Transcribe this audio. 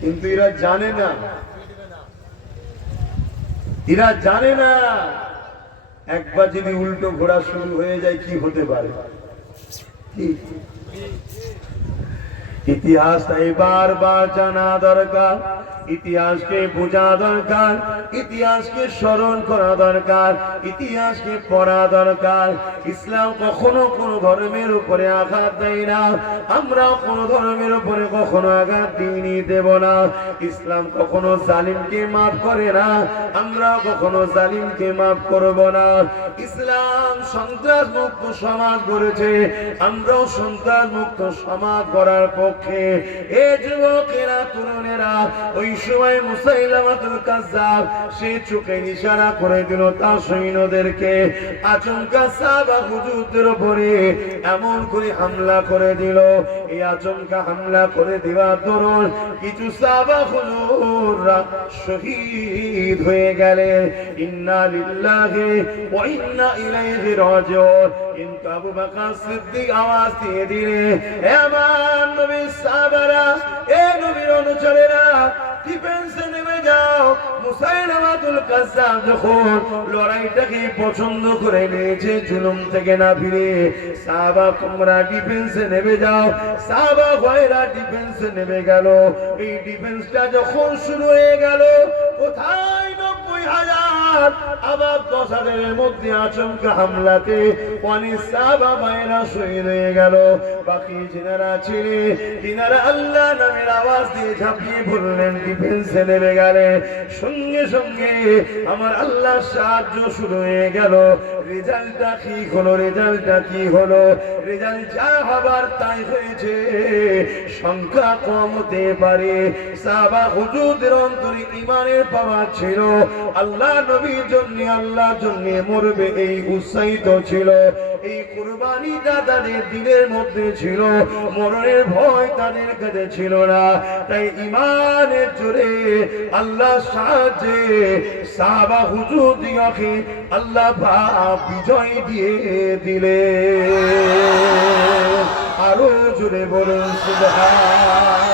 কিন্তু এরা জানে না, এরা জানে না একবার যদি উল্টো ঘোরা শুরু হয়ে যায় কি হতে পারে। ইতিহাস তাই বারবার জানা দরকার, ইতিহাসকে বোঝা দরকার, ইতিহাসকে স্মরণ করা দরকার, ইতিহাসকে পড়া দরকার। ইসলাম কখনো কোনো ধর্মের উপরে আঘাত দেয় না, আমরাও কোনো ধর্মের উপরে কখনো আঘাত দিইনি, দেব না। ইসলাম কখনো জালিমকে মাফ করে না, আমরাও কখনো জালিমকে মাফ করব না। ইসলাম সন্ত্রাস মুক্ত সমাজ গড়েছে, আমরাও সন্ত্রাস মুক্ত সমাজ গড়ার পক্ষে। এ যুবকেরা, তরুণেরা, ওই সময় মুসাইলামাতুল কাজ্জাব সে চোখে ইশারা করে দিল তার সৈন্যদেরকে, আচমকা সাহাবা হুজুরদের উপরে এমন করে হামলা করে দিল। এই আচমকা হামলা করে দেওয়ার দরুন কিছু সাহাবা হুজুররা শহীদ হয়ে গেলেন। ইন্না লিল্লাহি ওয়া ইন্না ইলাইহি রাজিউন। কিন্তু আবু বকর সিদ্দিক আওয়াজ দিয়ে দিলেন, হে আমার নবীর সাহাবারা, এ নবীর অনুচরেরা, ডিফেন্সে নেমে যাও। মুসাইলামাতুল কাজ্জাব যখন লড়াইটাকে পছন্দ করে নিয়েছে, জুলুম থেকে না ফিরে, সাহাবা তোমরা ডিফেন্সে নেমে যাও। সাহাবা ভাইরা ডিফেন্সে নেমে গেল। এই ডিফেন্সটা যখন শুরু হয়ে গেল, কোথায় 90,000 আবার 10,000-এর মধ্যে আচমকা হামলাতে অনেক সাহাবা ভাইরা শহীদ হয়ে গেল। বাকি যারা ছিলেন তিনারা আল্লাহ নামের আওয়াজ দিয়ে ঝাঁপিয়ে পড়লেন, ডিফেন্সে নেমে গেলেন। সঙ্গে সঙ্গে আমার আল্লাহর সাহায্য শুরু হয়ে গেল। রেজাল্টটা কি হলো? রেজাল্টটা কি হলো? রেজাল্ট যা হবার তাই হয়েছে। সংখ্যা কম হতে পারে, সাহাবা হুজুরদের অন্তরে ঈমানের পাওয়ার ছিল, আল্লাহ নবীর জন্য, আল্লাহর জন্য মরবে এই উৎসাহিত ছিল। এই কুরবানিটা তাদের দিলের মধ্যে ছিল, মরণের ভয় তাদের কাছে ছিল না। তাই ঈমানের জোরে আল্লাহর সাহায্যে সাহাবা হুজুরদিগকে আল্লাহ পাক বিজয় দিয়ে দিলেন। আরো জোরে বলুন সুবহান।